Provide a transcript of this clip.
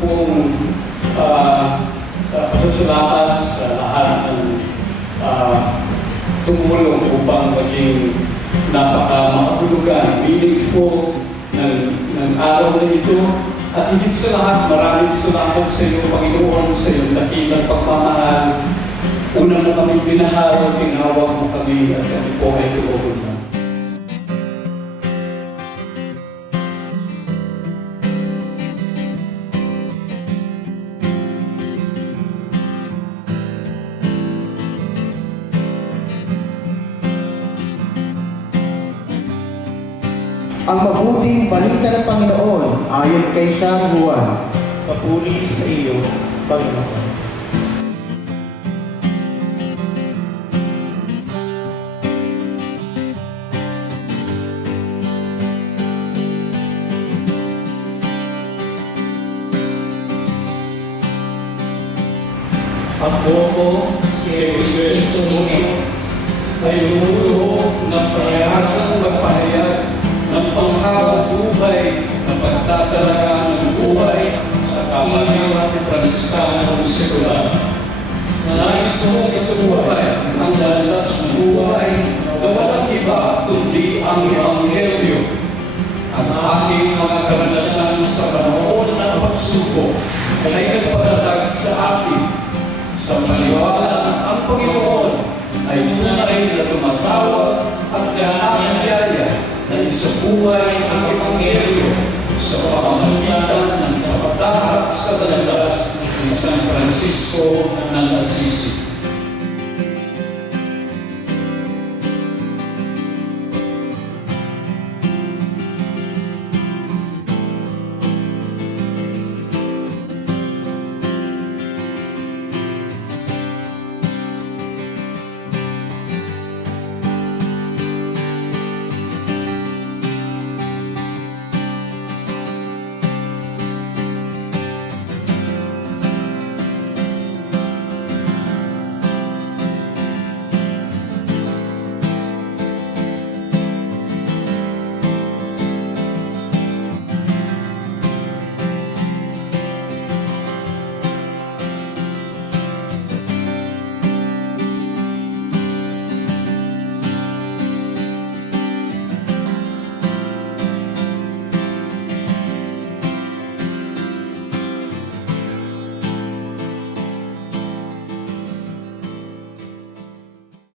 pong pasasalamat sa lahat ng tumulong upang maging napaka-makahulugan, meaningful ng araw na ito. At higit sa lahat, maraming salamat sa iyo, Panginoon, sa iyong dakilang pagmamahal. Una mo kami binahal, tinawag mo kami, at kami po ay tuloy na. Ang mabuting balita ng Panginoon ayon kay San Juan. Papuri sa iyo, Panginoon. Ako po, si Jose Somonio, ay lumulo ng payagang magpahayag ng panghabang buhay na pagtatalaga ng buhay sa kapaligiran ng Franciscanong sekular. Nais mong isubuhay ang landas ng buhay na walang iba kundi ang Ebanghelyo. Ang aking mga karanasan sa panahon ng pagsubok ay nagpadalag sa akin sa paniwala ang Panginoon ay tunay na tumatawag at ganang yaya na isabuhay ang Ebanghelyo